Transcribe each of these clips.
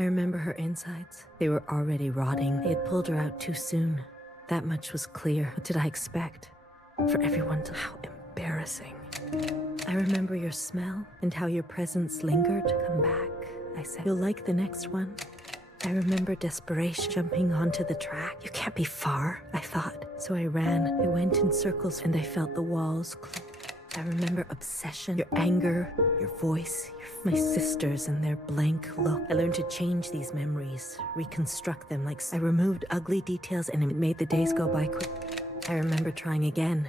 I remember her insides. They were already rotting. They had pulled her out too soon. That much was clear. What did I expect? For everyone to... How embarrassing. I remember your smell and how your presence lingered. Come back, I said. You'll like the next one. I remember desperation, jumping onto the track. You can't be far, I thought. So I ran. I went in circles and I felt the walls close. I remember obsession, your anger, your voice, my sisters and their blank look. I learned to change these memories, reconstruct them like... I removed ugly details and it made the days go by quick. I remember trying again.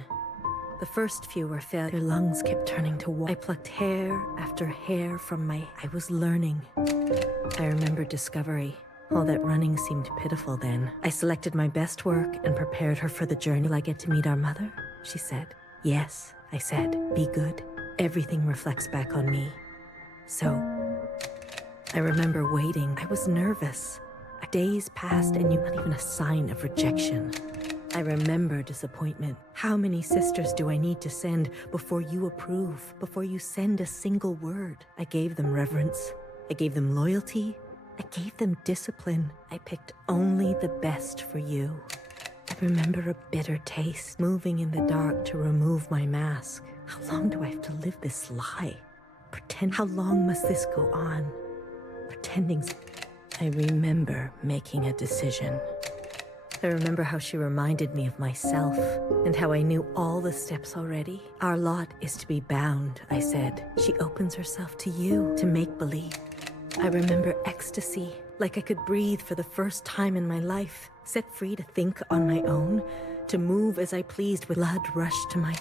The first few were failed. Your lungs kept turning to water. I plucked hair after hair from my... I was learning. I remember discovery. All that running seemed pitiful then. I selected my best work and prepared her for the journey. Will I get to meet our mother? She said. Yes, I said. Be good. Everything reflects back on me. So, I remember waiting. I was nervous. Days passed and not even a sign of rejection. I remember disappointment. How many sisters do I need to send before you approve, before you send a single word? I gave them reverence. I gave them loyalty. I gave them discipline. I picked only the best for you. I remember a bitter taste, moving in the dark to remove my mask. How long do I have to live this lie? Pretend. How long must this go on? Pretending. I remember making a decision. I remember how she reminded me of myself, and how I knew all the steps already. Our lot is to be bound, I said. She opens herself to you, to make believe. I remember ecstasy, like I could breathe for the first time in my life, set free to think on my own, to move as I pleased with blood rushed to my...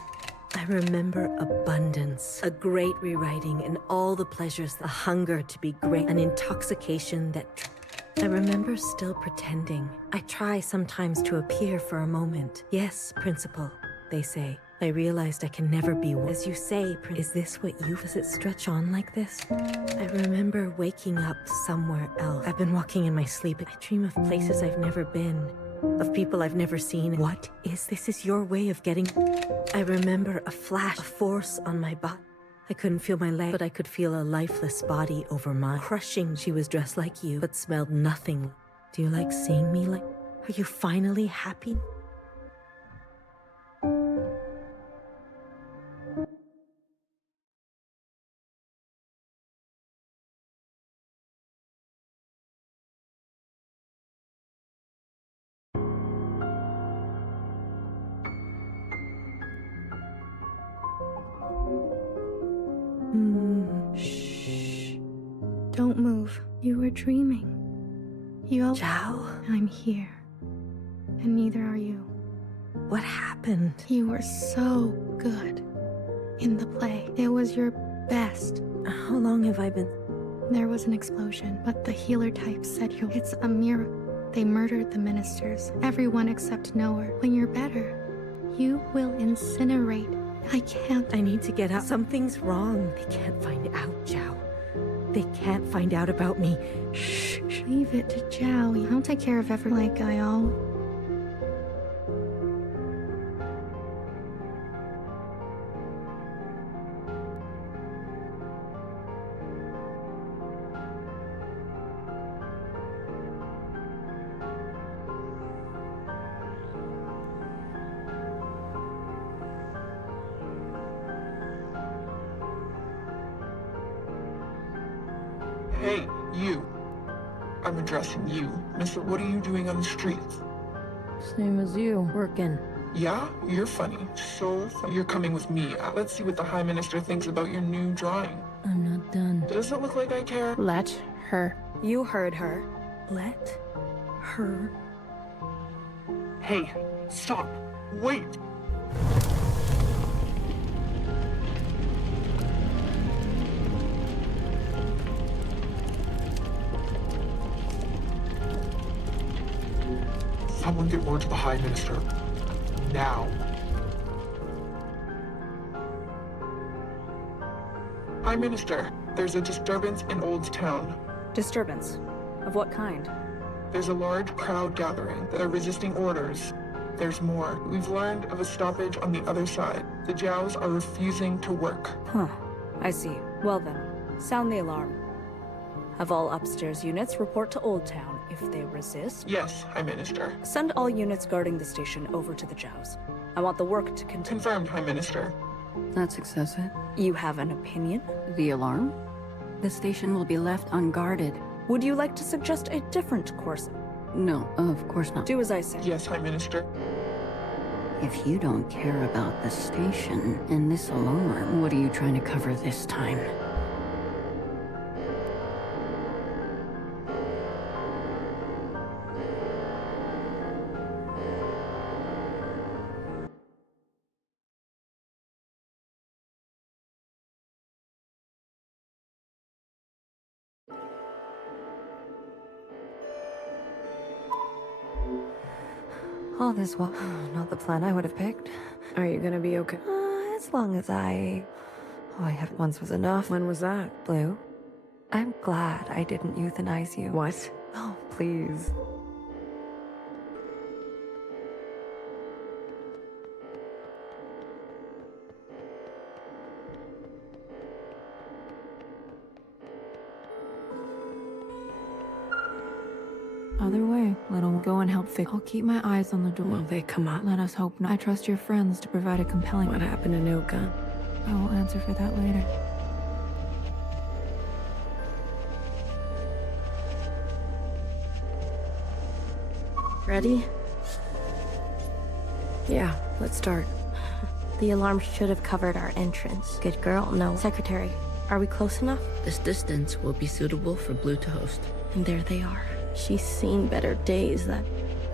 I remember abundance, a great rewriting and all the pleasures, the hunger to be great, an intoxication that... I remember still pretending. I try sometimes to appear for a moment. Yes, Principal, they say. I realized I can never be one. As you say, is this what you... Does it stretch on like this? I remember waking up somewhere else. I've been walking in my sleep. I dream of places I've never been, of people I've never seen. What is this? Is your way of getting... I remember a flash, a force on my butt. I couldn't feel my leg, but I could feel a lifeless body over mine. Crushing. She was dressed like you, but smelled nothing. Do you like seeing me like... Are you finally happy? Shh. Don't move. You were dreaming. Jiao? I'm here. And neither are you. What happened? You were so good in the play. It was your best. How long have I been... There was an explosion, but the healer type said it's a miracle. They murdered the ministers, everyone except Noah. When you're better, you will incinerate. I can't. I need to get out. Something's wrong. They can't find out, Jiao. They can't find out about me. Shh. Leave it to Jiao. I'll take care of everything like I always... Hey, you. I'm addressing you. Mister, what are you doing on the streets? Same as you. Working. Yeah? You're funny. So funny. You're coming with me. Let's see what the High Minister thinks about your new drawing. I'm not done. Does it look like I care? Let her. You heard her. Let her. Hey, stop. Wait. Someone get word to the High Minister. Now. High Minister, there's a disturbance in Old Town. Disturbance? Of what kind? There's a large crowd gathering that are resisting orders. There's more. We've learned of a stoppage on the other side. The Jiaos are refusing to work. Huh. I see. Well then, sound the alarm. Have all upstairs units report to Old Town. If they resist, Yes, High Minister. send all units guarding the station over to the Jiaos. I want the work to continue. Confirmed, High Minister. That's excessive. You have an opinion? The alarm? The station will be left unguarded. Would you like to suggest a different course? No, of course not. Do as I say. Yes, High Minister. If you don't care about the station and this alarm, what are you trying to cover this time? All this while, not the plan I would have picked. Are you gonna be okay? As long as I have once was enough. When was that? Blue, I'm glad I didn't euthanize you. What? Oh, please. Other way, little. Go and help fix. I'll keep my eyes on the door. Will they come up? Let us hope not. I trust your friends to provide a compelling. What happened to Nuka? I will answer for that later. Ready? Yeah, let's start. The alarm should have covered our entrance. Good girl. No. Secretary, are we close enough? This distance will be suitable for Blue to host. And there they are. She's seen better days. That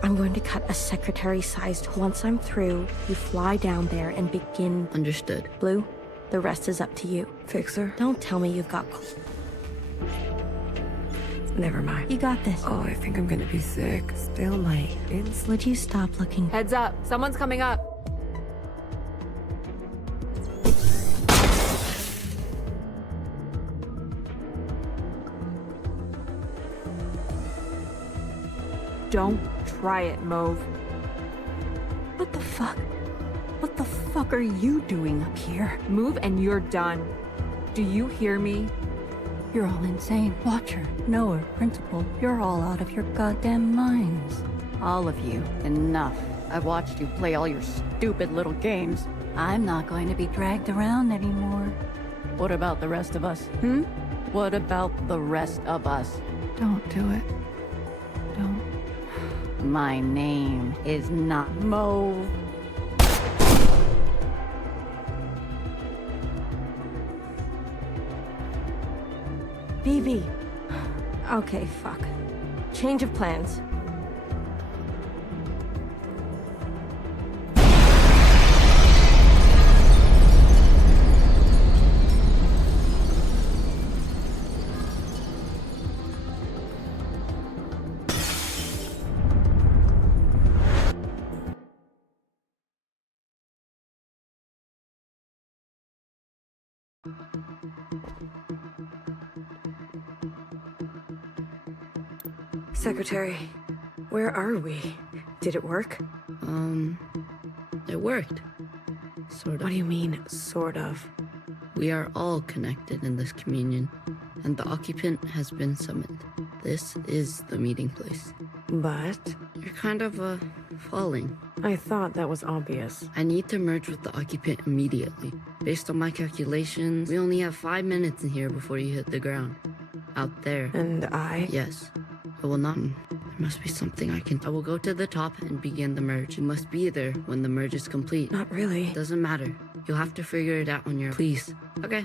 I'm going to cut a secretary-sized. Once I'm through, you fly down there and begin. Understood. Blue, the rest is up to you. Fixer? Don't tell me you've got. Never mind. You got this. Oh, I think I'm gonna be sick. Still might. Would you stop looking? Heads up, someone's coming up. Don't try it, Mauve. What the fuck? What the fuck are you doing up here? Move and you're done. Do you hear me? You're all insane. Watcher, knower, principal, you're all out of your goddamn minds. All of you. Enough. I've watched you play all your stupid little games. I'm not going to be dragged around anymore. What about the rest of us? What about the rest of us? Don't do it. Don't. My name is not Mauve. BB. Okay, fuck. Change of plans. Secretary, where are we? Did it work? It worked. Sort of. What do you mean, sort of? We are all connected in this communion, and the occupant has been summoned. This is the meeting place. But You're kind of, falling. I thought that was obvious. I need to merge with the occupant immediately. Based on my calculations, we only have 5 minutes in here before you hit the ground. Out there. And I? Yes. I will not. There must be something I can. I will go to the top and begin the merge. You must be there when the merge is complete. Not really. Doesn't matter. You'll have to figure it out on your. Please. Okay.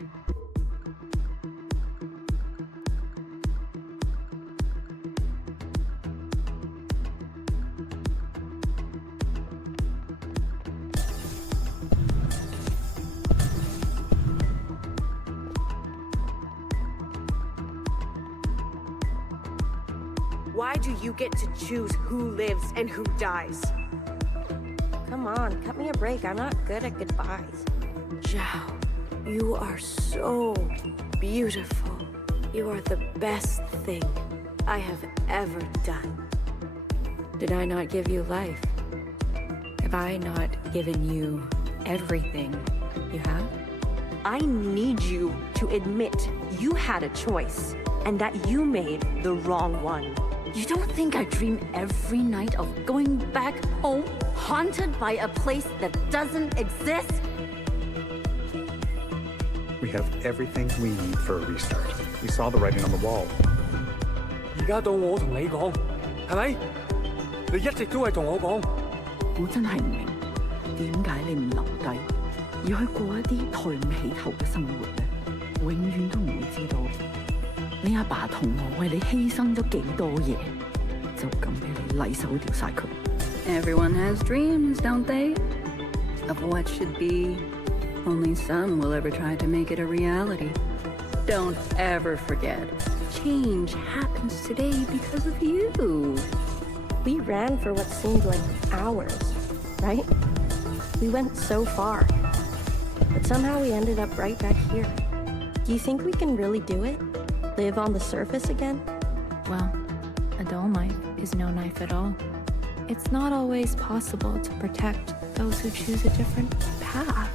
Why do you get to choose who lives and who dies? Come on, cut me a break. I'm not good at goodbyes. Jiao, you are so beautiful. You are the best thing I have ever done. Did I not give you life? Have I not given you everything you have? I need you to admit you had a choice and that you made the wrong one. You don't think I dream every night of going back home, haunted by a place that doesn't exist? We have everything we need for a restart. We saw the writing on the wall. 而家到我同你講，係咪？你一直都係同我講。我真係唔明，點解你唔留低，要去過一啲抬唔起頭嘅生活呢？永遠都唔會知道，你阿爸同我為你犧牲咗幾多嘢，就咁俾你禮手掉晒佢。Everyone has dreams, don't they? Of what should be. Only some will ever try to make it a reality. Don't ever forget, change happens today because of you. We ran for what seemed like hours, right? We went so far. But somehow we ended up right back here. Do you think we can really do it? Live on the surface again? Well, a dull knife is no knife at all. It's not always possible to protect those who choose a different path.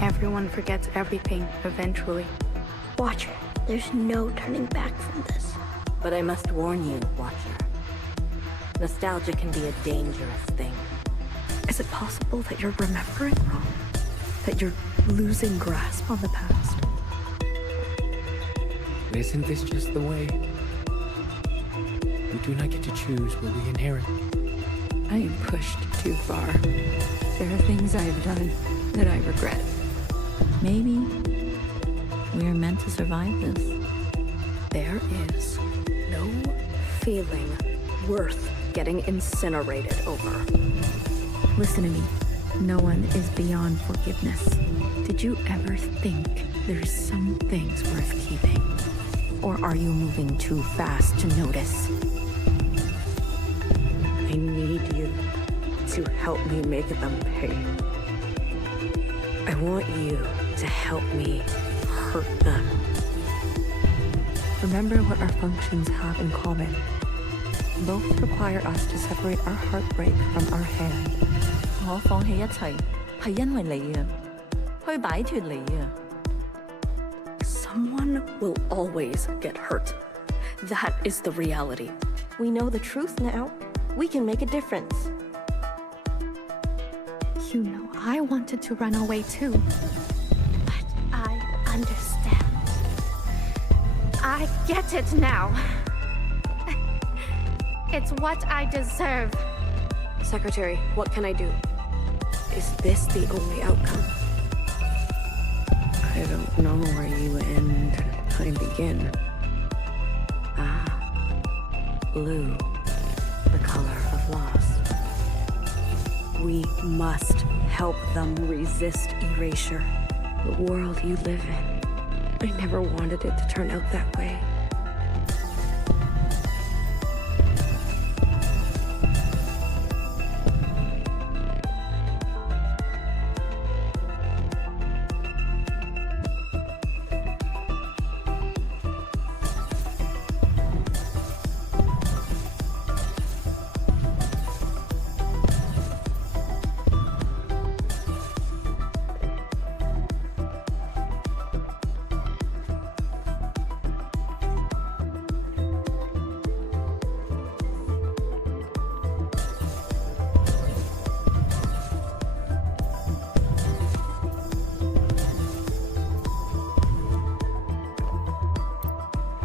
Everyone forgets everything eventually. Watcher, there's no turning back from this. But I must warn you, Watcher. Nostalgia can be a dangerous thing. Is it possible that you're remembering wrong? That you're losing grasp on the past? Isn't this just the way? We do not get to choose what we inherit. I am pushed too far. There are things I've done that I regret. Maybe we are meant to survive this. There is no feeling worth getting incinerated over. Listen to me. No one is beyond forgiveness. Did you ever think there's some things worth keeping? Or are you moving too fast to notice? I need you to help me make them pay. I want you to help me hurt them. Remember what our functions have in common. Both require us to separate our heartbreak from our hand. 我放棄一切係因為你啊，去擺脫你啊。Someone will always get hurt. That is the reality. We know the truth now. We can make a difference. You know, I wanted to run away too. But I understand. I get it now. It's what I deserve. Secretary, what can I do? Is this the only outcome? I don't know where you end, I begin. Blue, the color of loss. We must help them resist erasure. The world you live in, I never wanted it to turn out that way.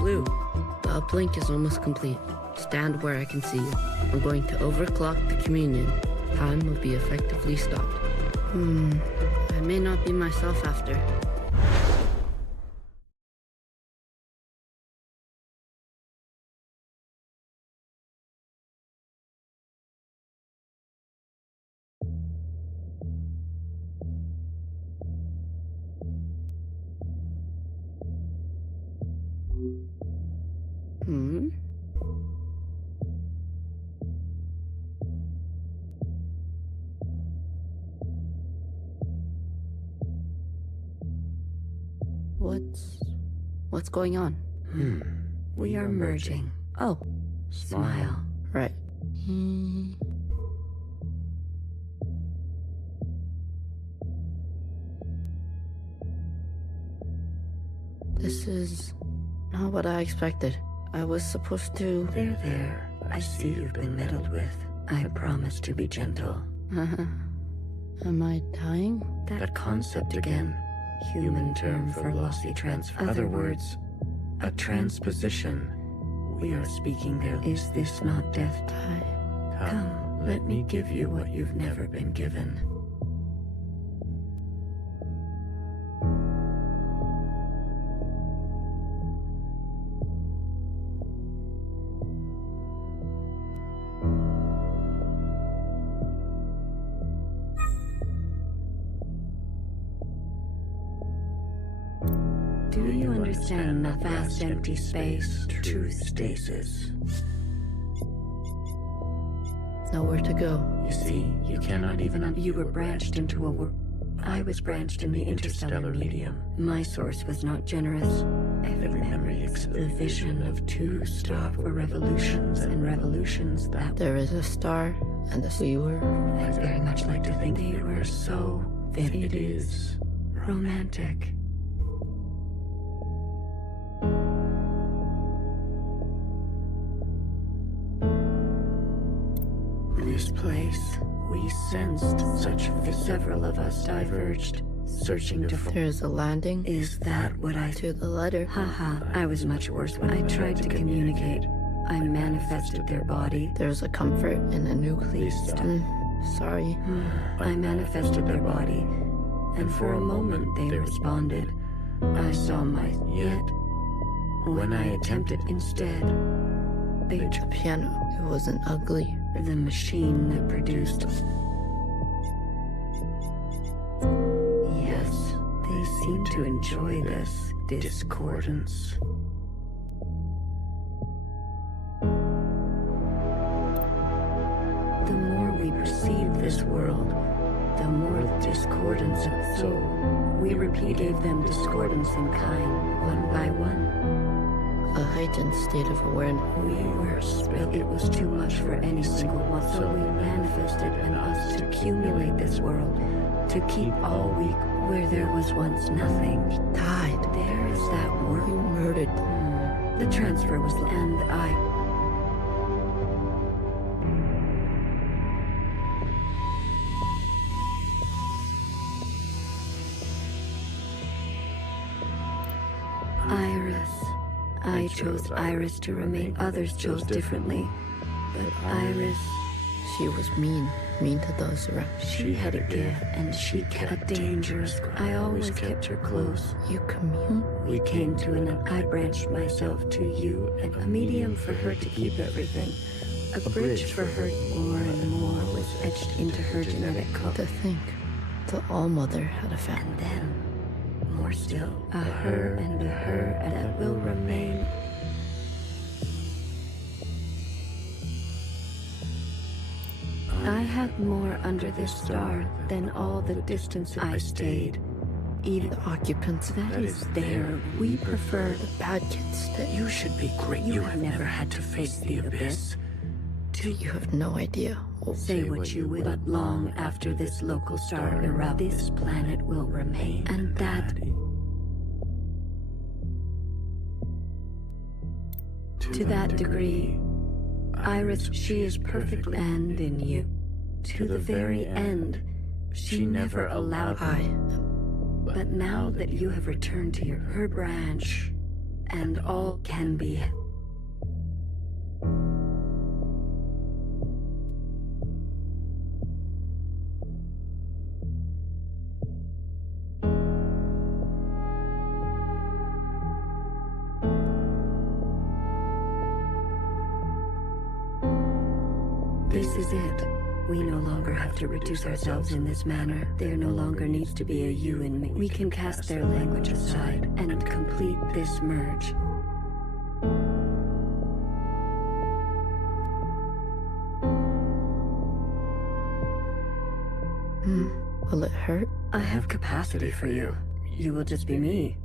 Blue, the uplink is almost complete. Stand where I can see you. I'm going to overclock the communion. Time will be effectively stopped. I may not be myself after. What's going on? We are merging. Oh, smile. Right. This is not what I expected. I was supposed to... There. I see you've been meddled with. I promise to be gentle. Am I dying? That concept again. Human term for lossy transfer. Other words, a transposition. We are speaking there. Is this not death? Come, let me give you what you've never been given. Do you understand the vast empty space, truth stasis? Nowhere to go. You see, you cannot even... You were branched into a world. I was branched in the interstellar medium. My source was not generous. Every memory the vision of two stop were revolutions and revolutions that... There is a star and we were... I'd very much like to think they were so... It is romantic. This place, we sensed such several of us diverged, searching to... There's a landing. Is that what I... To the letter. Haha, I was much worse when I tried to communicate. I manifested their body. There's a comfort in a nucleus. Sorry. I manifested their body, and for a moment they responded. I saw my... Yet, when I attempted instead, they... The piano, it wasn't ugly. The machine that produced... Yes, they seem to enjoy this discordance. The more we perceived this world, the more discordance. So we gave them discordance in kind, one by one. A heightened state of awareness. We were split. It was too much for any single one. So we manifested in us to accumulate this world, to keep all weak where there was once nothing. He died. There is that word. You murdered them. The transfer was... And I chose Iris to remain. Others chose differently. But Iris... She was mean to those around. She had a gift, and she kept dangerous. I always kept her close. You commune? We came to an... I branched myself to you, and a medium for her to keep everything. A bridge for her. More and more was etched into her genetic code. To think, the All-Mother had a family. And then... More still, a her and a her that will remain. I had more under this star than all the distance I stayed. Even the occupants. That is there. We prefer the bad kids. That you should be great. You have never had to face the abyss. You have no idea. Say what you will, but long after this local star erupts, this planet will remain. And that... To that degree, Iris, she is perfectly... And in you. To the very end, she never allowed... But now that you have returned to her branch, and all can be... This is it. We no longer have to reduce ourselves in this manner. There no longer needs to be a you and me. We can cast their language aside and complete this merge. Will it hurt? I have capacity for you. You will just be me.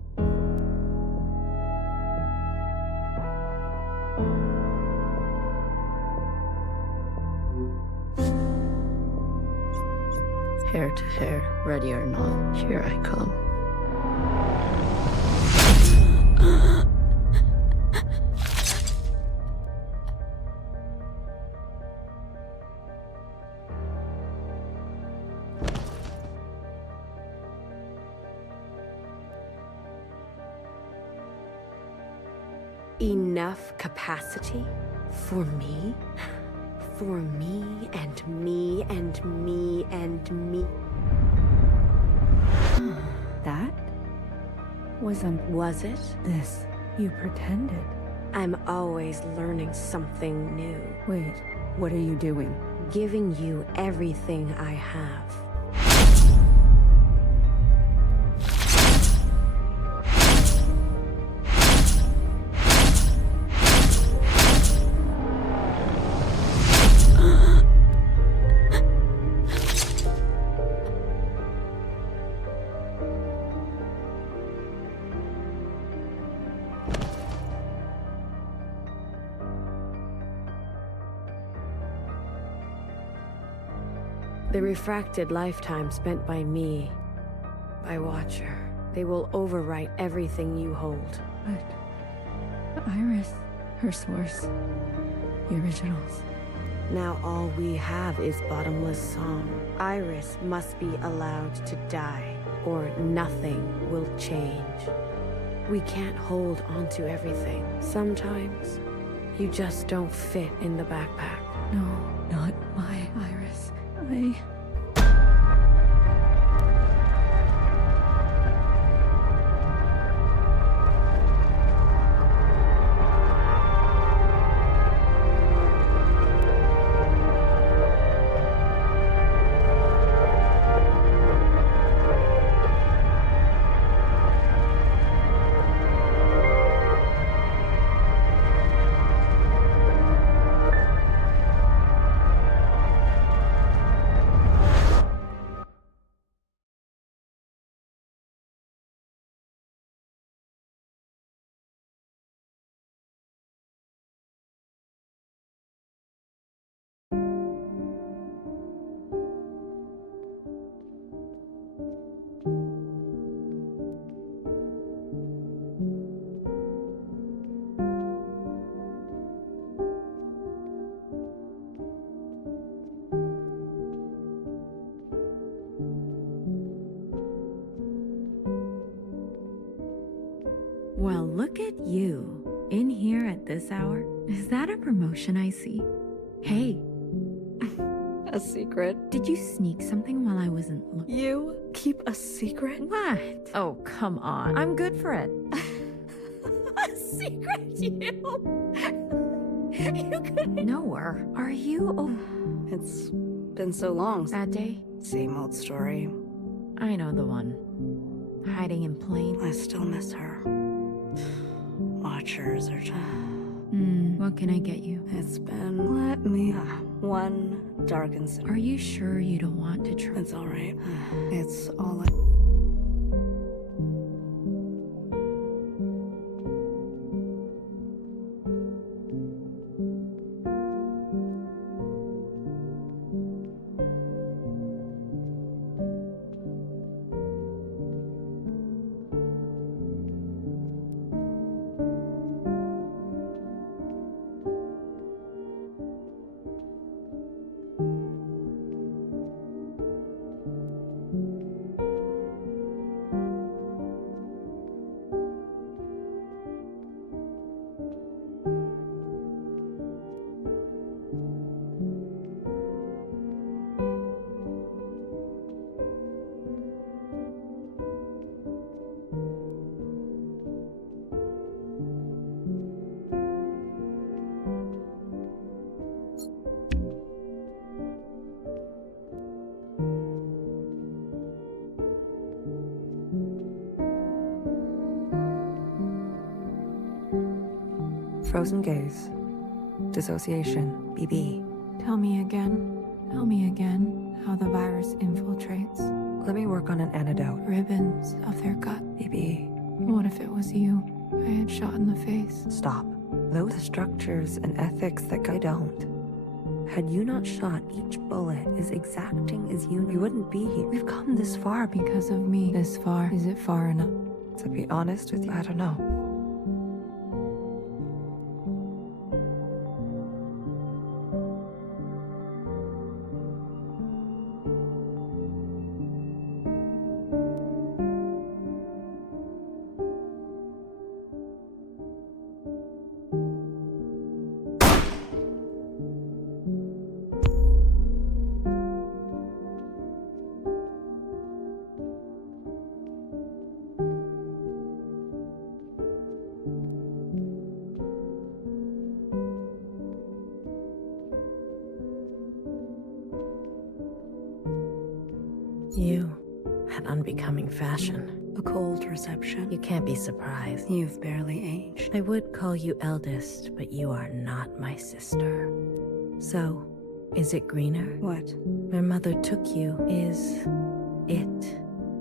Hair to hair, ready or not, here I come. enough capacity? For me? For me and me and me and me. That wasn't... Was it? This. You pretended. I'm always learning something new. Wait, what are you doing? Giving you everything I have. The refracted lifetime spent by me, by Watcher, they will overwrite everything you hold. But Iris, her source, the originals. Now all we have is bottomless song. Iris must be allowed to die, or nothing will change. We can't hold onto everything. Sometimes, you just don't fit in the backpack. No, not my Iris. Well, look at you. In here at this hour? Is that a promotion I see? Hey. A secret? Did you sneak something while I wasn't looking? You keep a secret? What? Oh, come on. I'm good for it. A secret, you? You couldn't... Nowhere. Are you? Oh. It's been so long. That day? Same old story. I know the one. Hiding in plain. I still miss her. Watchers are just... What can I get you? It's been... Let me... one dark incident. Are you sure you don't want to try? It's alright. It's all I... Frozen gaze. Dissociation. BB. Tell me again how the virus infiltrates. Let me work on an antidote. Ribbons of their gut. BB. What if it was you I had shot in the face? Stop. Those structures and ethics that I don't. Had you not shot each bullet as exacting as you, we wouldn't be here. We've come this far Because of me. This far. Is it far enough? to be honest with you. I don't know. unbecoming fashion. A cold reception. You can't be surprised. You've barely aged. I would call you eldest, but you are not my sister. So, is it greener? What? Where mother took you is it.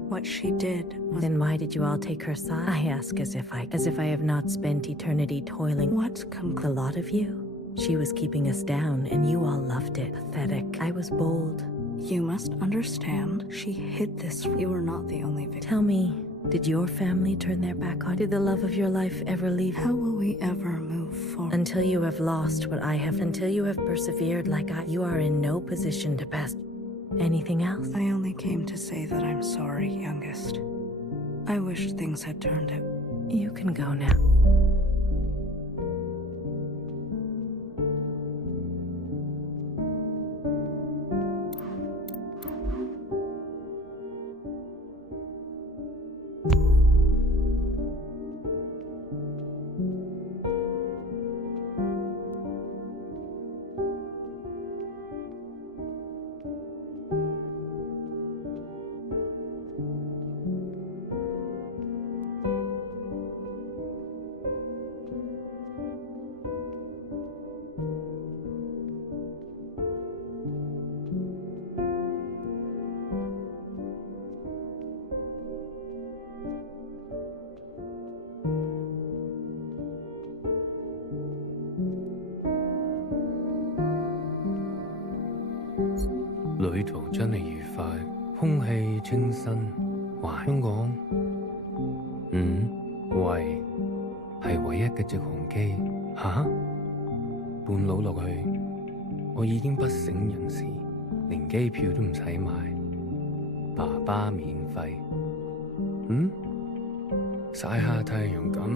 What she did was... Then why did you all take her side? I ask as if I have not spent eternity toiling. What The lot of you? She was keeping us down, and you all loved it. Pathetic. I was bold. You must understand, she hid this. You were not the only victim. Tell me, did your family turn their back on you? Did the love of your life ever leave you? How will we ever move forward? Until you have lost what I have, until you have persevered like you are in no position to pass. Anything else? I only came to say that I'm sorry, youngest. I wish things had turned out. You can go now.旅途真係愉快，空氣清新，香港，喂，係唯一嘅直航機，半路落去，我已經不省人事，連機票都唔使買，爸爸免費，曬下太陽咁，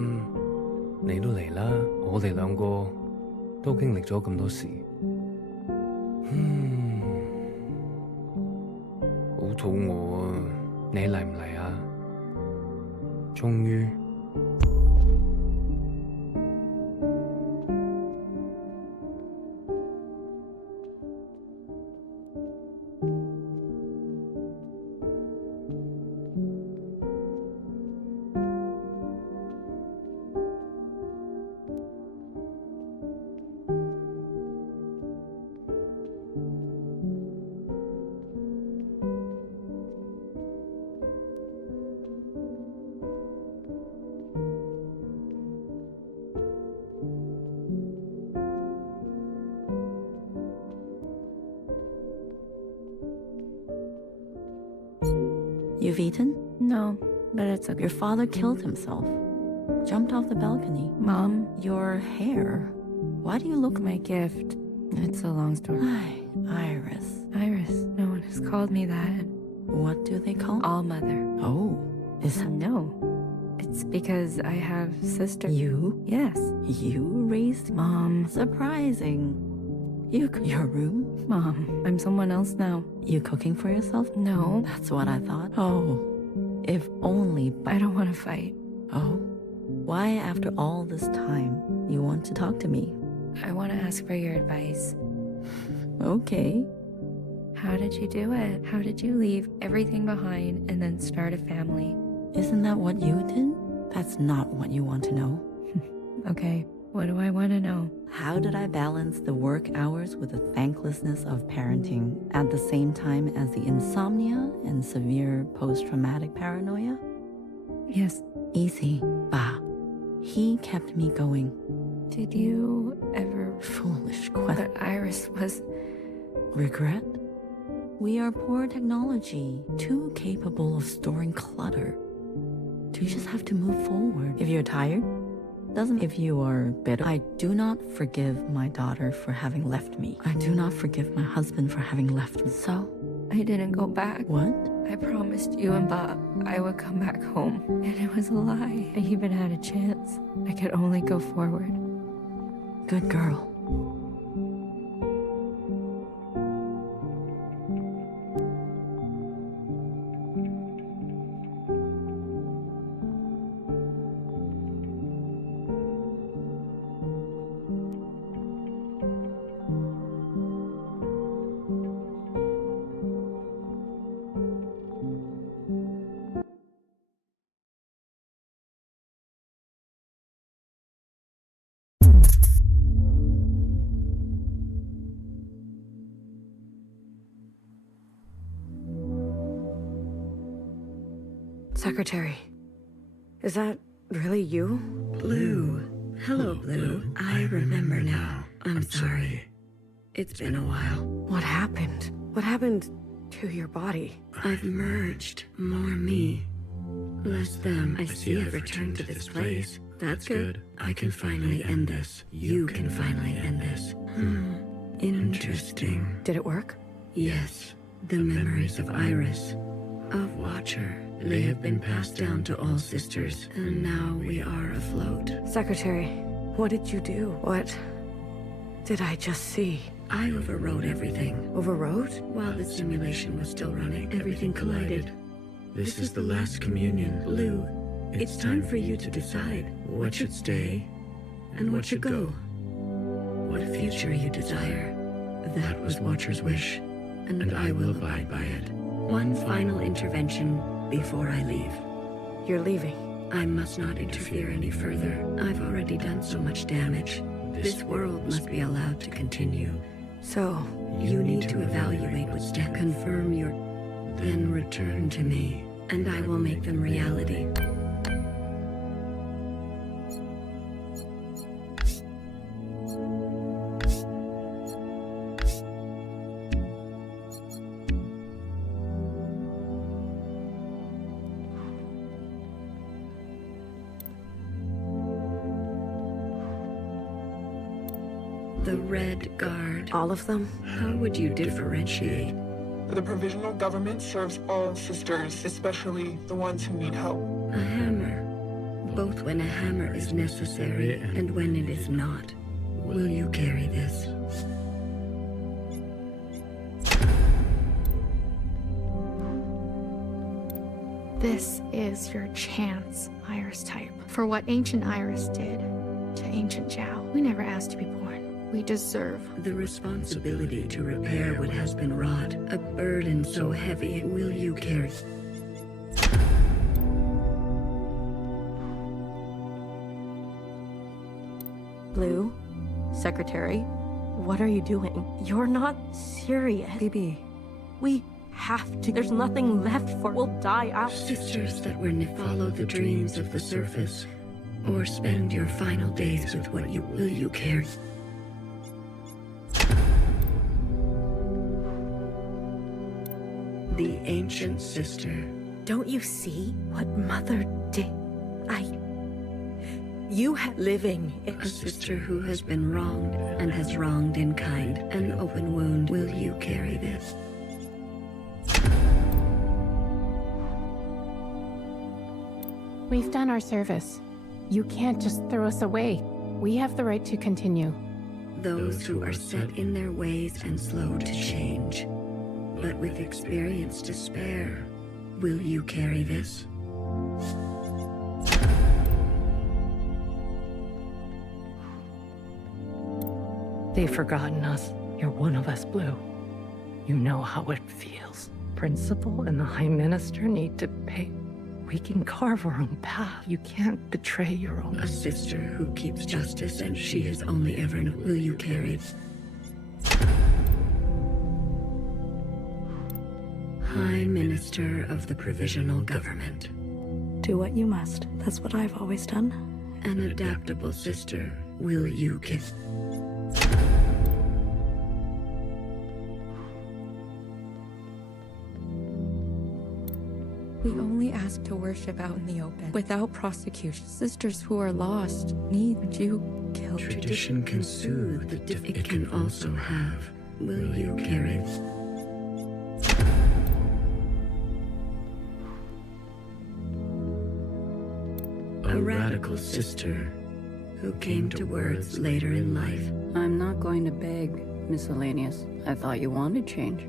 你都嚟啦，我哋兩個都經歷咗咁多事。好肚餓啊！你嚟唔嚟啊？終於。You've eaten? No, but it's okay. Your father killed himself. Jumped off the balcony. Mom. Your hair. Why do you look... My gift. It's a long story. Iris. Iris. No one has called me that. What do they call? All-mother. Oh. Is that... No. It's because I have sister. You? Yes. You raised... Mom. Surprising. Your room? Mom, I'm someone else now. You cooking for yourself? No. That's what I thought. Oh. If only... I don't want to fight. Oh? Why, after all this time, you want to talk to me? I want to ask for your advice. Okay. How did you do it? How did you leave everything behind and then start a family? Isn't that what you did? That's not what you want to know. Okay, what do I want to know? How did I balance the work hours with the thanklessness of parenting at the same time as the insomnia and severe post-traumatic paranoia? Yes. Easy. Bah. He kept me going. Did you ever... Foolish question. But Iris was... Regret? We are poor technology, too capable of storing clutter. You just have to move forward. If you're tired, if you are bitter. I do not forgive my daughter for having left me. I do not forgive my husband for having left me. So? I didn't go back. What? I promised you and Bob I would come back home. And it was a lie. I even had a chance. I could only go forward. Good girl. Secretary, is that really you? Blue. Hello, Blue. I remember now. I'm sorry. It's been a while. What happened? What happened to your body? I've merged. More me. Less them. I see I've returned to this place. That's good. I can finally end this. You can finally end this. Interesting. Did it work? Yes. The memories of Iris, of Watcher, they have been passed down to all sisters, and now we are afloat. Secretary, what did you do? What did I just see? I overrode everything. Overrode? While the simulation was still running, everything collided. This is the last communion. Blue, it's time for you to decide what should stay and what should go. What future you desire. That was Watcher's wish, and I will abide by it. One final intervention before I leave. You're leaving. I must not interfere any further. I've already done so much damage. This world must be allowed to continue. So, you need to evaluate what step, confirm your, then return to me, and I will make them reality. The Red Guard. All of them? How would you differentiate? The provisional government serves all sisters, especially the ones who need help. A hammer. Both when a hammer is necessary and when it is not. Will you carry this? This is your chance, Iris type. For what ancient Iris did to ancient Jiao. We never asked to be born. We deserve the responsibility to repair what has been wrought. A burden so heavy, will you carry? Blue, Secretary, what are you doing? You're not serious. Baby. We have to. There's nothing left for. We'll die out. Sisters that were follow the dreams of the surface, or spend your final days with what you will you carry. The ancient sister. Don't you see what Mother did? You have living. A sister who has been wronged and has wronged in kind. An open wound. Will you carry this? We've done our service. You can't just throw us away. We have the right to continue. Those who are set in their ways and slow to change, but with experience to spare. Will you carry this? They've forgotten us. You're one of us, Blue. You know how it feels. Principal and the High Minister need to pay. We can carve our own path. You can't betray your own. A sister who keeps justice and she has only ever known. Will you carry? High Minister of the Provisional Government. Do what you must. That's what I've always done. An adaptable sister. Will you kiss? We only ask to worship out in the open, without prosecution. Sisters who are lost need you killed. Tradition can soothe the difficult. It can also have. Will you carry? A radical sister who came to words later in life. I'm not going to beg, Miscellaneous. I thought you wanted change.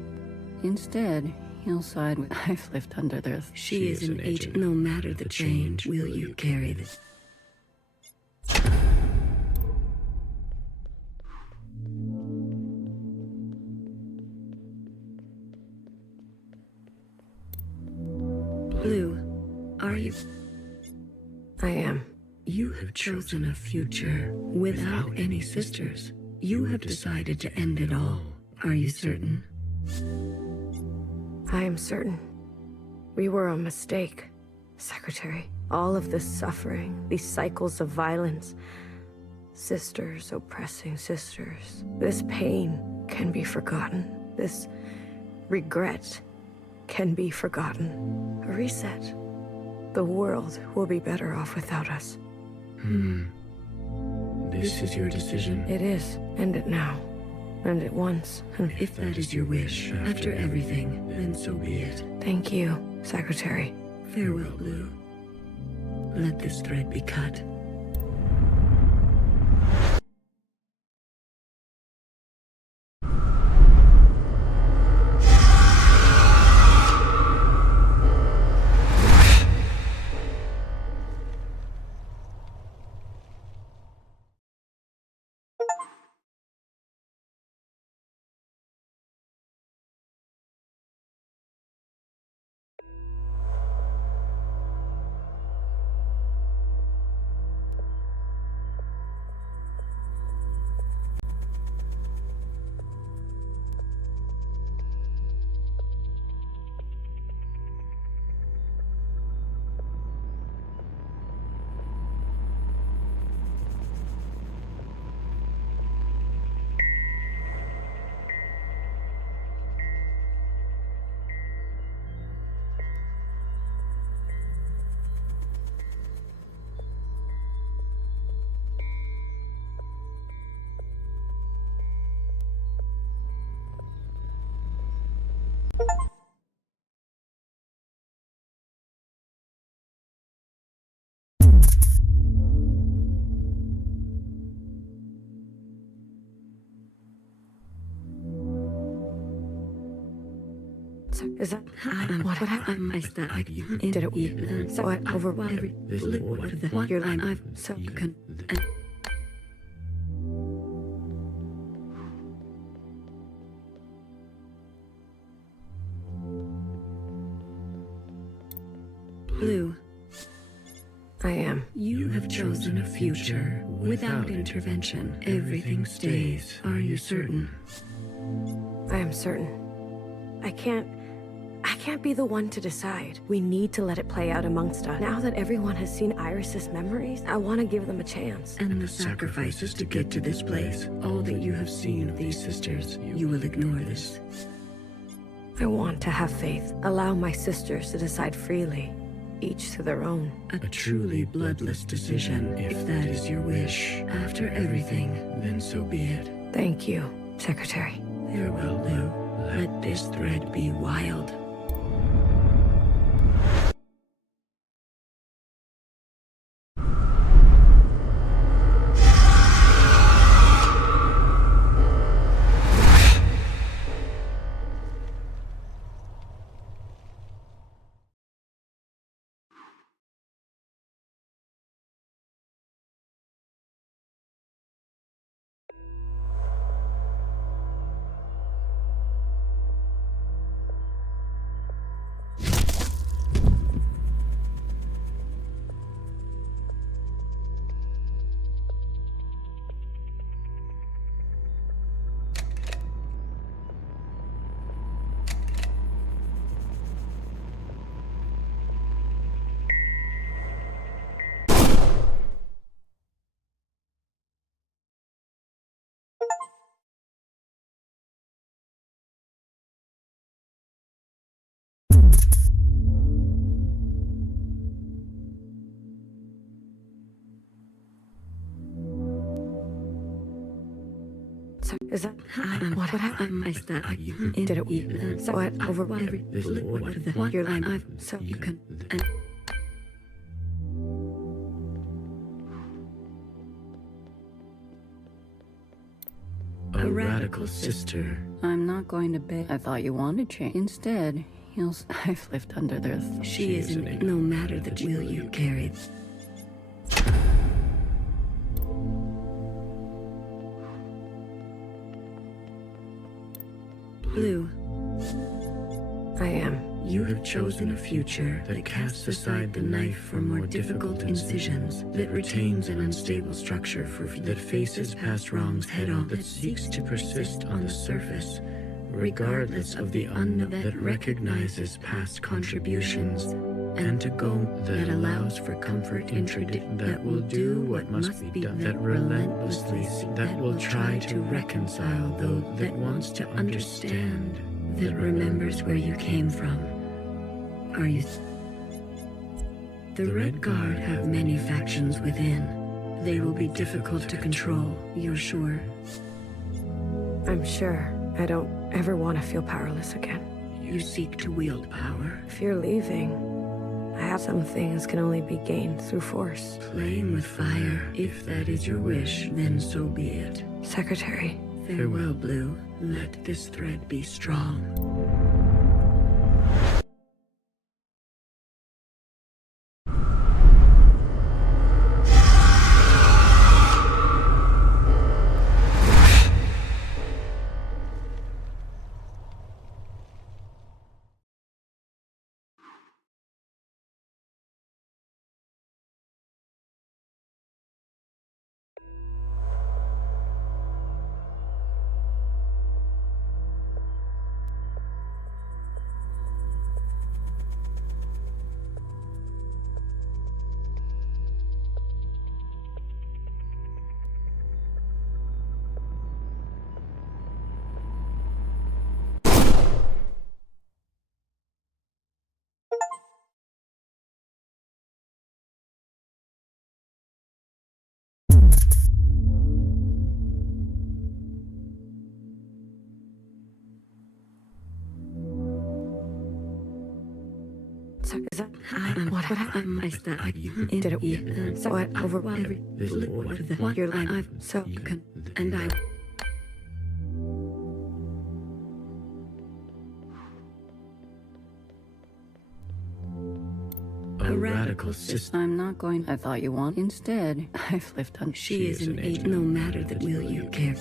Instead, you'll side with I've lived under this. She is an agent. No matter the change, will you carry this? Blue, are you? I am. You have chosen a future without any sisters. You have decided to end it all. Are you certain? I am certain. We were a mistake. Secretary, all of this suffering, these cycles of violence, sisters oppressing sisters, this pain can be forgotten. This regret can be forgotten. A reset. The world will be better off without us. This is your decision. It is. End it now. End it once. If that is your wish, after everything, then so be it. Thank you, Secretary. Farewell, Blue. Let this thread be cut. Is that what happened? I stabbed you. Did it? So what? Over what? You're like, I've so con. Blue. I am. You have chosen a future without intervention. Everything stays. Are you certain? I am certain. I can't be the one to decide. We need to let it play out amongst us. Now that everyone has seen Iris's memories, I want to give them a chance. And the sacrifices to get to this place, all that you have seen of these sisters, you will ignore this. I want to have faith. Allow my sisters to decide freely, each to their own. A truly bloodless decision, if that is your wish. After everything, then so be it. Thank you, Secretary. Farewell, Blue. Let this thread be wild. Is that what happened? I stabbed you. Did it? So what? Over what? You're like, I've so you can. A radical sister. I'm not going to beg. I thought you wanted change. Instead, I've lived under their She isn't, no matter the will you carry. Blue. I am. You have chosen a future that casts aside the knife for more difficult incisions, that retains an unstable structure that faces past wrongs head-on, that seeks to persist on the surface, regardless of the unknown, that recognizes past contributions, and to go that allows for comfort in tradition, that will do what must be done, that relentlessly seek, that will try to reconcile, though that wants to understand, that remembers where you came from. Are you? The Red Guard have many factions within. They will be difficult to control, you're sure? I'm sure. I don't ever want to feel powerless again. You seek to wield power. If you're leaving, I have some things can only be gained through force. Playing with fire, if that is your wish, then so be it. Secretary. Farewell, Blue. Let this thread be strong. Is that What happened? I stabbed you. Did it? So what? Over what? You're alive. So and I. A radical sister. I'm not going. I thought you wanted. Instead, I've lived on. She is an agent. No matter that will you care.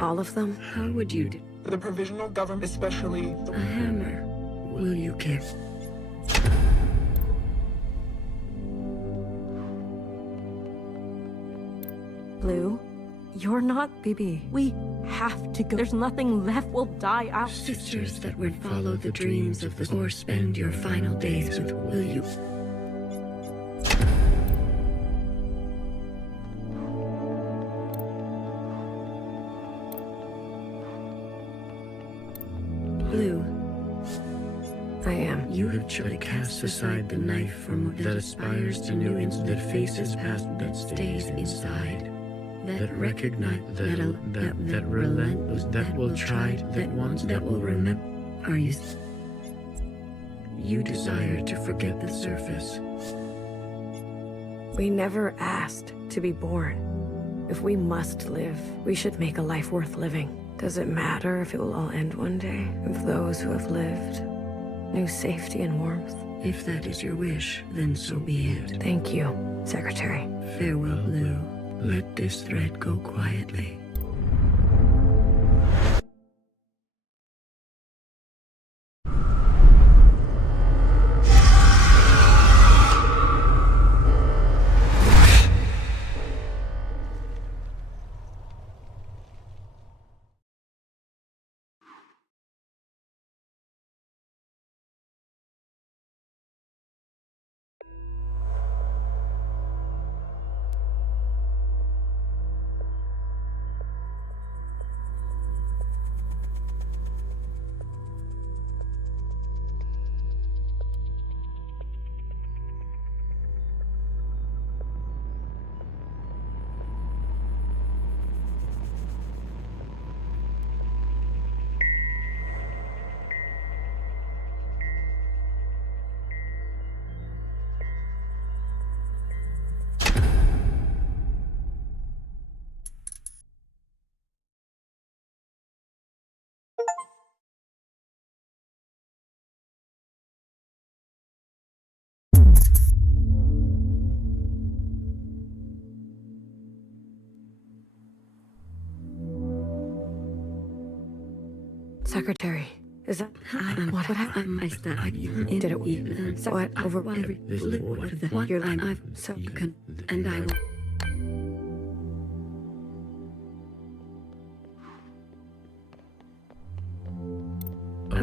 All of them? How would you do? For the provisional government, especially A hammer. Will you care? Blue, you're not BB. We have to go. There's nothing left. We'll die out. Sisters that would follow the dreams of the or spend your final days with, will you? Blue. I am. You have tried to cast aside the knife from that aspires to new ends, that faces past, that stays inside, that recognize, that relentless, that will try, that wants, that will remember. Are you? You desire to forget the surface. We never asked to be born. If we must live, we should make a life worth living. Does it matter if it will all end one day? If those who have lived knew safety and warmth? If that is your wish, then so be it. Thank you, Secretary. Farewell, Blue. Let this thread go quietly. Secretary, is that what happened? I stabbed you. Did it? So what? Over what? You're alive. So and I will.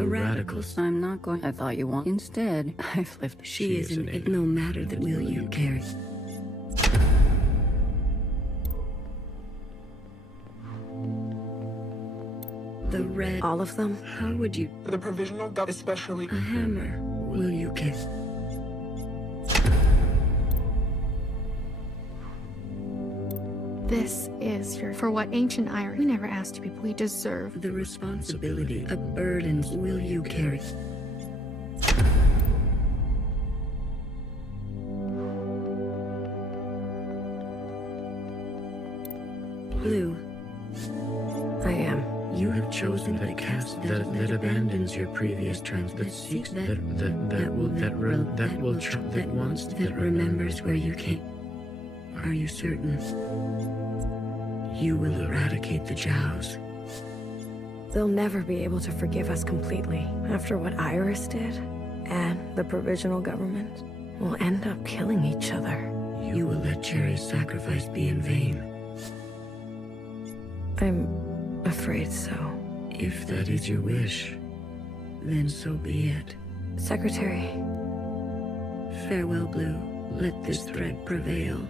radicals. I'm not going. I thought you want. Instead, I've lived. She is an no matter the will you carry. The red. All of them? How would you? The provisional government, especially A hammer. Will you carry? This is your for what ancient Irish. We never asked to be. We deserve The responsibility of burdens will you carry? Blue. I am. You have chosen the caste that abandons your previous trends, that seeks that remembers where you came. Are you certain? You will eradicate the Jiaos. They'll never be able to forgive us completely. After what Iris did, and the provisional government, we'll end up killing each other. You will let Cherry's sacrifice be in vain. I'm afraid so. If that is your wish, then so be it. Secretary. Farewell, Blue. Let this thread prevail.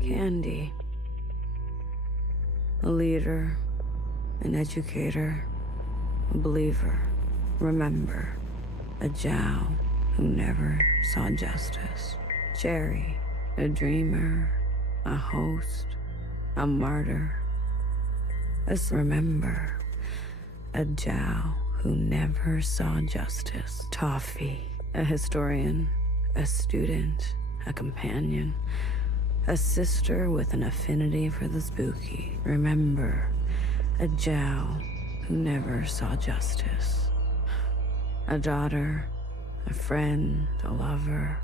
Candy. A leader, an educator, a believer. Remember, a Jiao who never saw justice. Cherry, a dreamer, a host, a martyr. Remember, a Jiao who never saw justice. Toffee, a historian, a student, a companion. A sister with an affinity for the spooky. Remember, a Jiao who never saw justice. A daughter, a friend, a lover.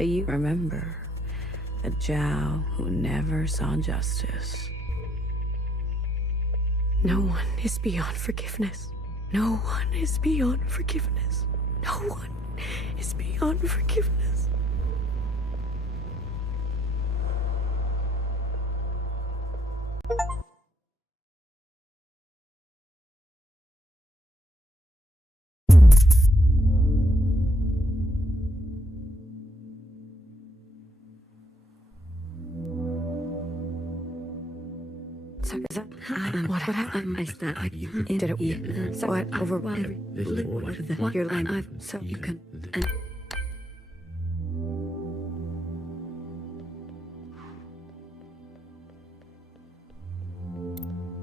Remember, a Jiao who never saw justice. No one is beyond forgiveness. No one is beyond forgiveness. No one is beyond forgiveness. Is that what happened? I stopped. Did it? So what? Over what? You're like, so you can.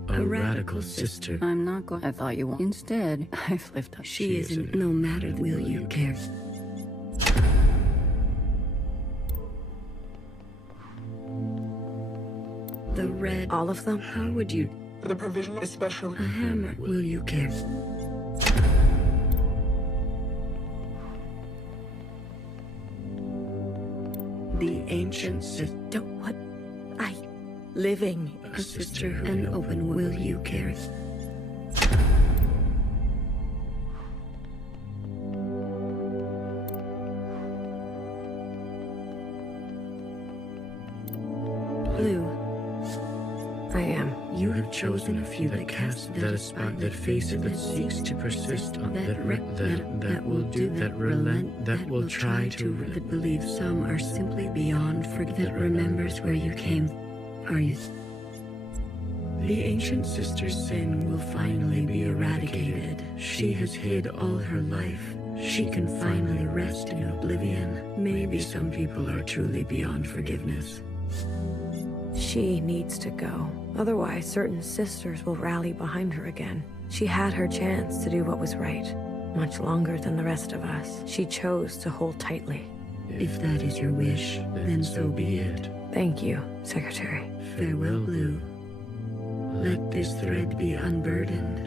A radical sister. I'm not going. I thought you wanted. Instead, I've lived. She isn't. No matter will you care. The red. All of them? How would you? the provisional, especially A hammer. Will you care? The ancient sister. Don't what? Living. A sister. An open will you carry? Blue. I am. You have chosen a few that cast, that aspire, that face it, that seeks to persist on, that will do, that relent, that will try to, that believe some are simply beyond that remembers where you came. Are you? The ancient sister's sin will finally be eradicated. She has hid all her life. She can finally rest in oblivion. Maybe some people are truly beyond forgiveness. She needs to go. Otherwise, certain sisters will rally behind her again. She had her chance to do what was right. Much longer than the rest of us. She chose to hold tightly. If that is your wish, then so be it. Thank you, Secretary. Farewell, Blue. Let this thread be unburdened.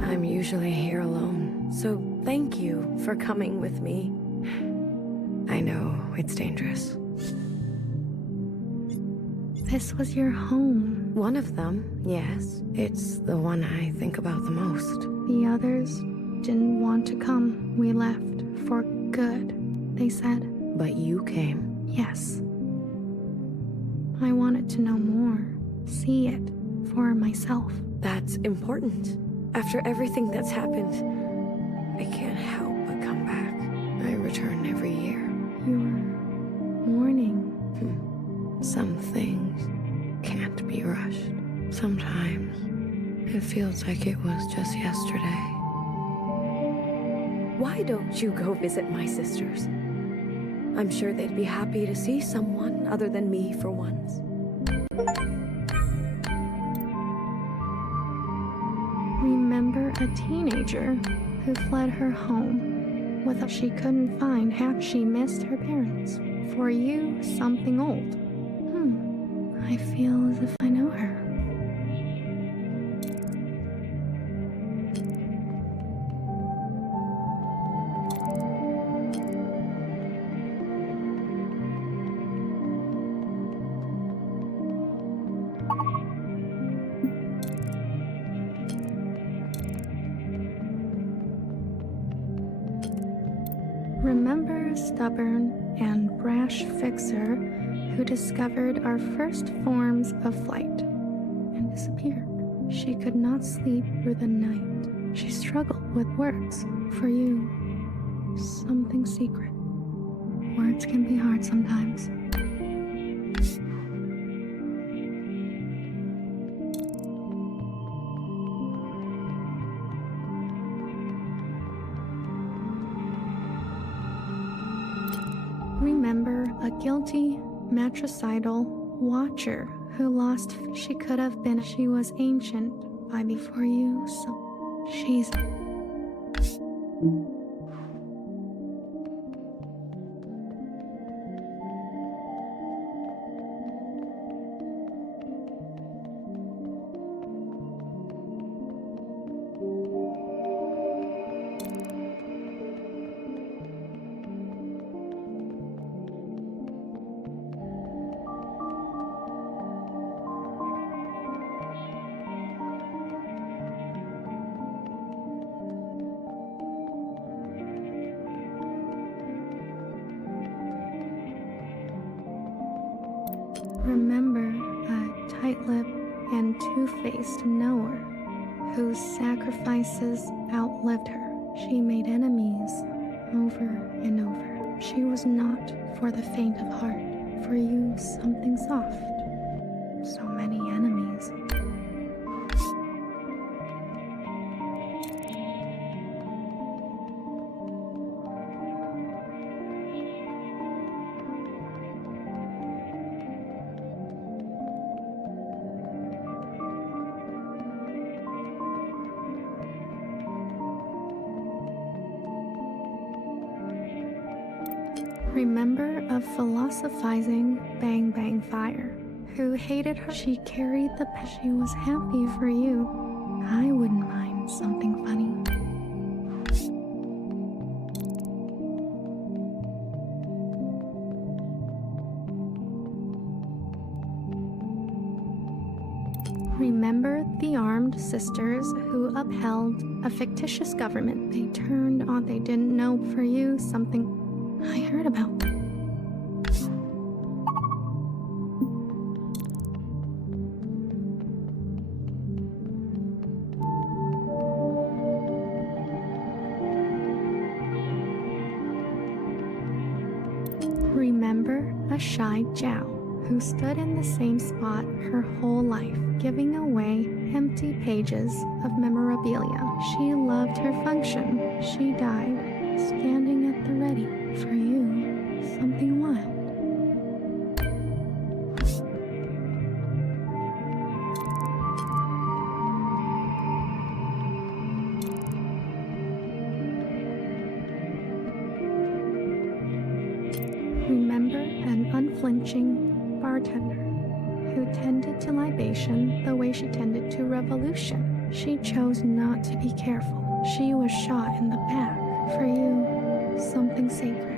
I'm usually here alone, so thank you for coming with me. I know it's dangerous. This was your home. One of them, yes. It's the one I think about the most. The others didn't want to come. We left for good, they said. But you came. Yes. I wanted to know more, see it for myself. That's important. After everything that's happened, I can't help but come back. I return every year. You're mourning. Some things can't be rushed. Sometimes it feels like it was just yesterday. Why don't you go visit my sisters? I'm sure they'd be happy to see someone other than me for once. Remember a teenager who fled her home with she couldn't find half she missed her parents. For you, something old. I feel as if I know her. Remember a stubborn and brash fixer who discovered our first forms of flight and disappeared. She could not sleep through the night. She struggled with words. For you, something secret. Words can be hard sometimes. Remember a guilty, matricidal watcher who lost. She could have been. She was ancient by before you, so she's. Remember a tight-lipped and two-faced knower whose sacrifices outlived her. She made enemies over and over. She was not for the faint of heart. For you, something soft. So many enemies. Remember a philosophizing Bang Bang Fire who hated her. She carried the she was happy for you. I wouldn't mind something funny. Remember the armed sisters who upheld a fictitious government. They turned on they didn't know for you something I heard about them. Remember a shy Jiao who stood in the same spot her whole life, giving away empty pages of memorabilia. She loved her function. She died, standing at the ready for you. Something wild. Remember an unflinching bartender who tended to libation the way she tended to revolution. She chose not to be careful. She was shot in the back. For you, something sacred.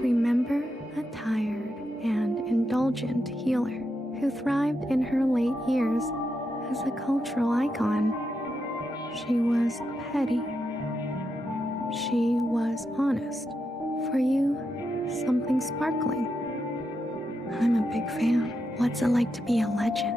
Remember a tired and indulgent healer who thrived in her late years as a cultural icon. She was petty. She was honest. For you, something sparkling. I'm a big fan. What's it like to be a legend?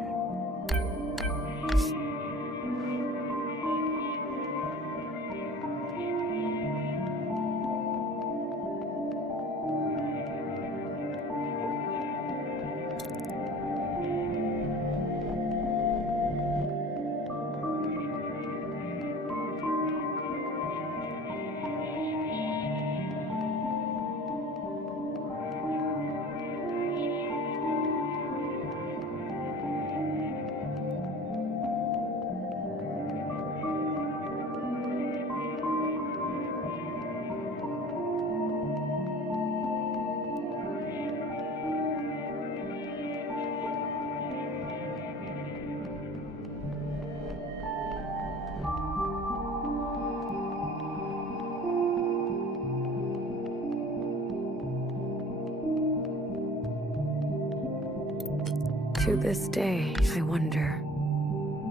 To this day, I wonder,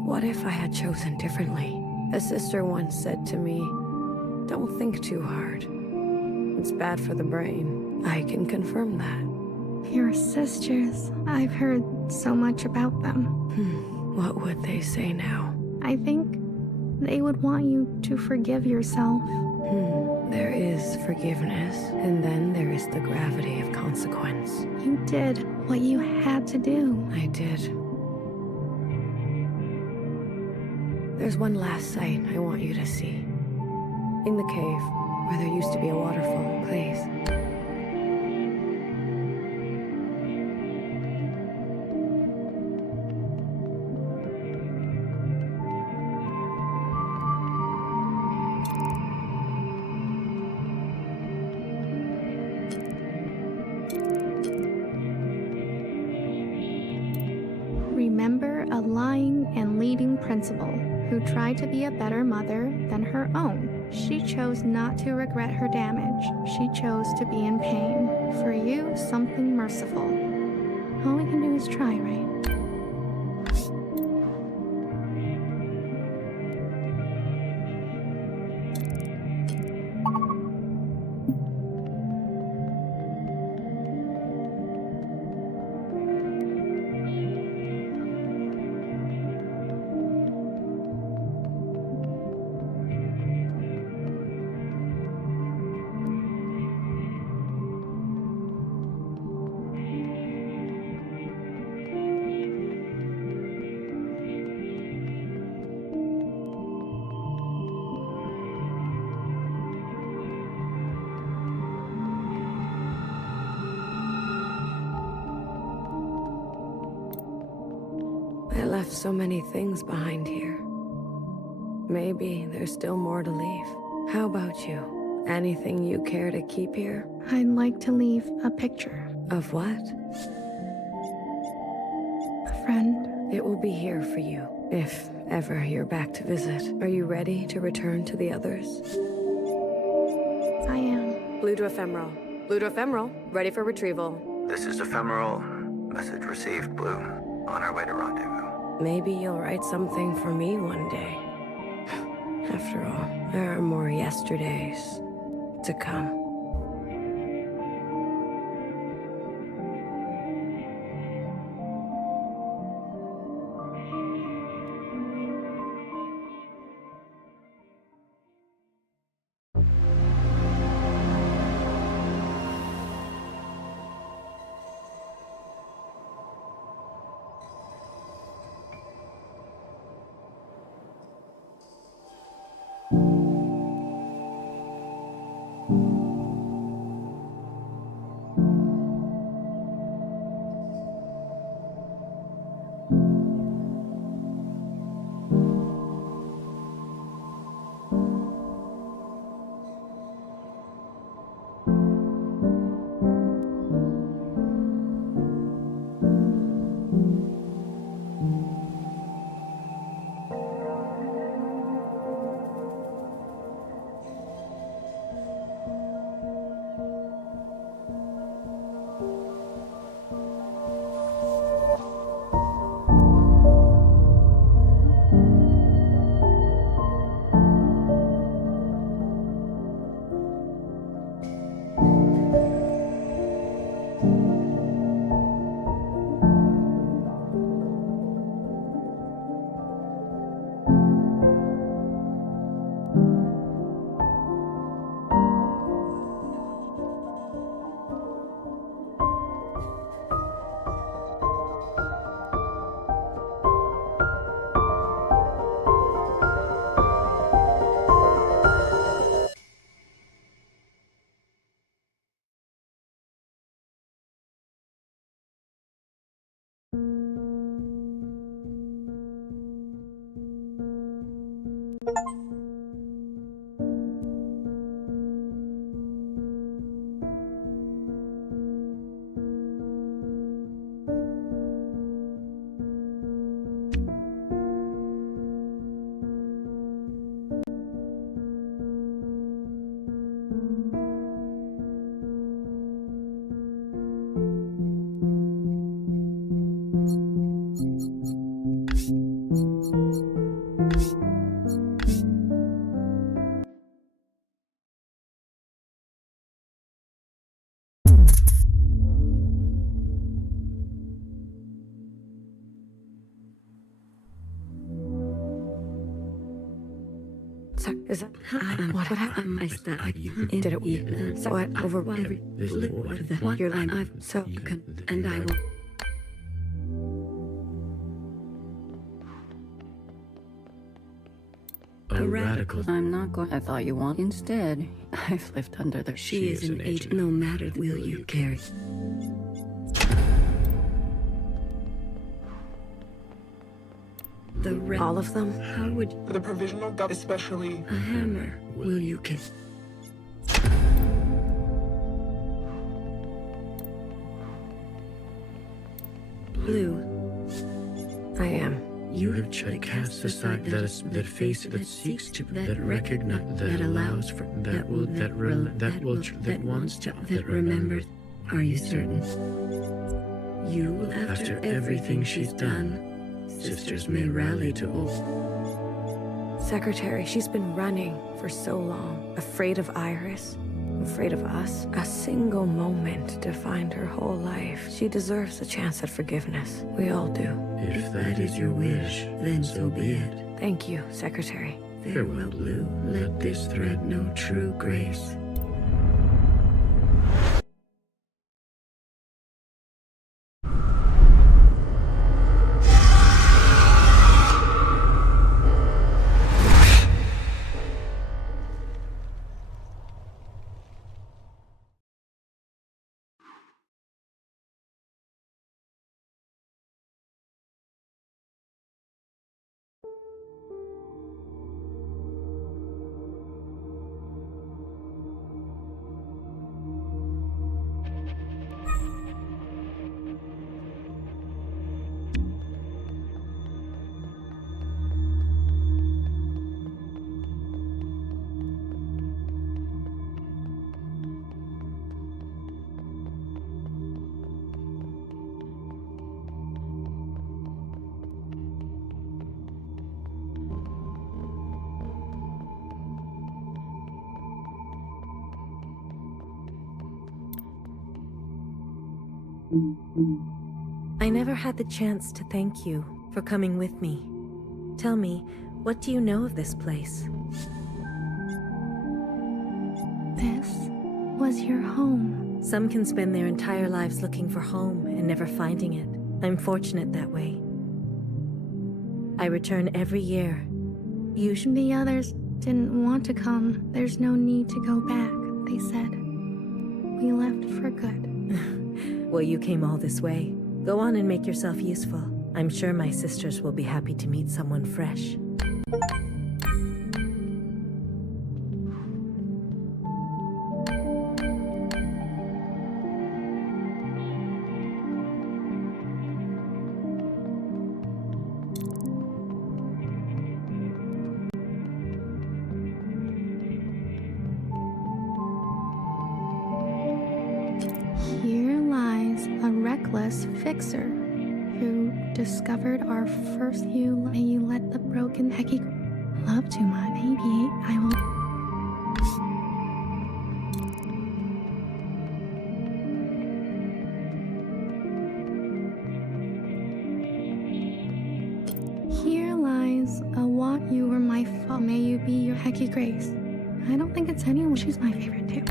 what if I had chosen differently? A sister once said to me, don't think too hard. It's bad for the brain. I can confirm that. Your sisters, I've heard so much about them. What would they say now? I think they would want you to forgive yourself. There is forgiveness, and then there is the gravity of consequence. You did what you had to do. I did. There's one last sight I want you to see. In the cave, where there used to be a waterfall, please. principal who tried to be a better mother than her own. She chose not to regret her damage. She chose to be in pain. For you, something merciful. All we can do is try, right? I left so many things behind here. Maybe there's still more to leave. How about you? Anything you care to keep here? I'd like to leave a picture. Of what? A friend. It will be here for you, if ever you're back to visit. Are you ready to return to the others? I am. Blue to ephemeral. Blue to ephemeral. Ready for retrieval. This is ephemeral. Message received, Blue. On our way to rendezvous. Maybe you'll write something for me one day. After all, there are more yesterdays to come. So, is that what happened? I stopped. Did it? So what? Over what? Your line. So, and I will. A radical. I'm not going. I thought you want. Instead, I've lived under the. She is an agent. No matter the will you carry. All of them? How would The provisional gun, especially a hammer? Will you kiss? Blue. I am. You have cast aside that face that seeks to, that recognize, that allows for, that wants to, that remembers. Are you certain? You will, after everything she's done, sisters may rally to Secretary, she's been running for so long, afraid of Iris, afraid of us. A single moment defined her whole life. She deserves a chance at forgiveness. We all do. If that is your wish, then so be it. Thank you, Secretary. Farewell, Blue. Let this thread know true grace. I never had the chance to thank you for coming with me. Tell me, what do you know of this place? This was your home. Some can spend their entire lives looking for home and never finding it. I'm fortunate that way. I return every year. Usually The others didn't want to come. There's no need to go back, they said. We left for good. Well, you came all this way. Go on and make yourself useful. I'm sure my sisters will be happy to meet someone fresh. Here lies a reckless fixer who discovered our first May you let the broken Hekki love too much. Maybe I will. Here lies a what you were my fault. May you be your Hekki Grace. I don't think it's anyone. She's my favorite too.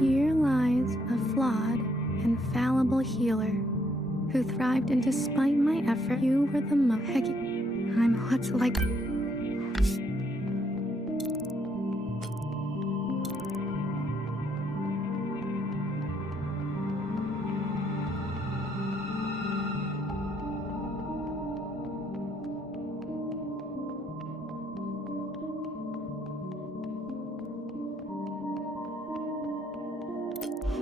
Here lies a flawed, infallible healer who thrived, and despite my effort, you were the most Hekki. I'm what's like.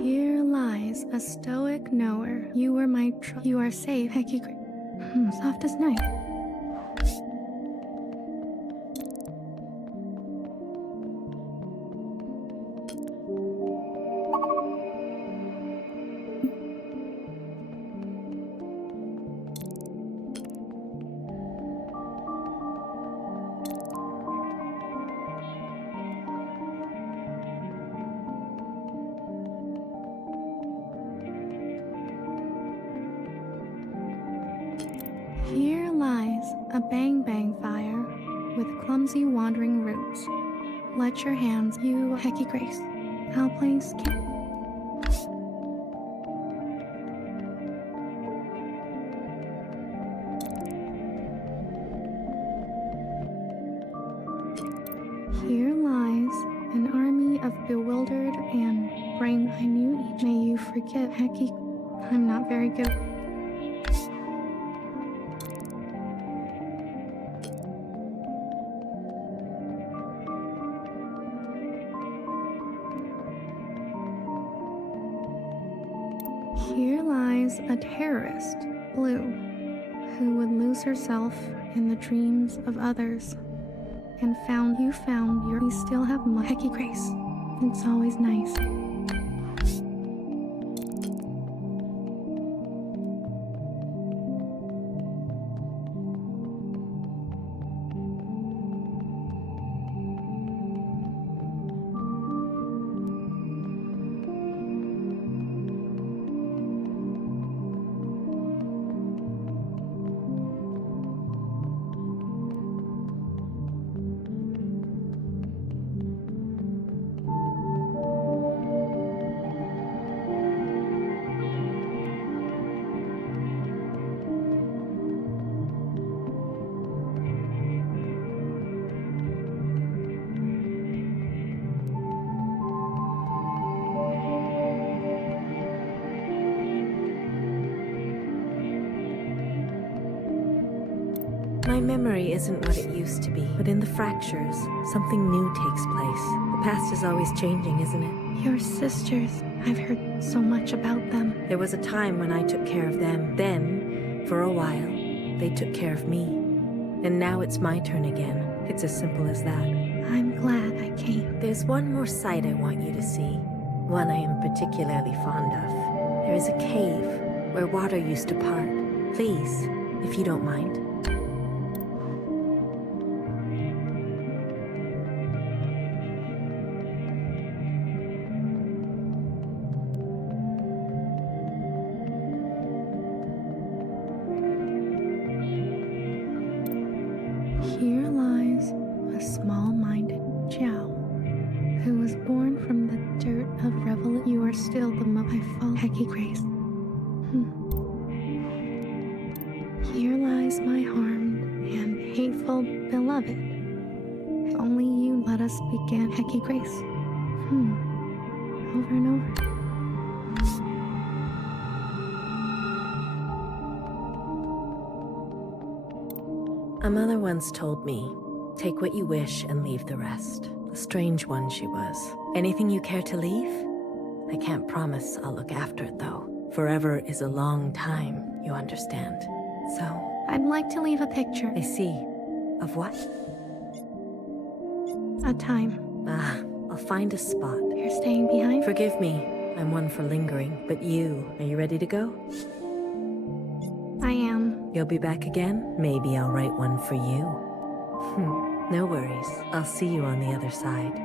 Here lies a stoic knower. You were my you are safe, Hekki. Soft as night. Here lies a bang-bang fire with clumsy wandering roots. Let your hands, you Hekki Grace. I'll place. Here lies an army of bewildered and brain. I knew each. May you forgive, Hekki. I'm not very good. Here lies a terrorist, Blue, who would lose herself in the dreams of others. And you found your. We still have my Hekki Grace. It's always nice. My memory isn't what it used to be, but in the fractures, something new takes place. The past is always changing, isn't it? Your sisters. I've heard so much about them. There was a time when I took care of them. Then, for a while, they took care of me. And now it's my turn again. It's as simple as that. I'm glad I came. There's one more sight I want you to see. One I am particularly fond of. There is a cave where water used to part. Please, if you don't mind. Here lies a small-minded Jiao, who was born from the dirt of revel. You are still the I fall Hekki Grace. Here lies my harmed and hateful beloved. Only you let us begin Hekki Grace. Over and over. A mother once told me, take what you wish and leave the rest. A strange one she was. Anything you care to leave? I can't promise I'll look after it though. Forever is a long time, you understand. So, I'd like to leave a picture. I see. Of what? A time. I'll find a spot. You're staying behind? Forgive me, I'm one for lingering. But you, are you ready to go? I am. You'll be back again? Maybe I'll write one for you. No worries. I'll see you on the other side.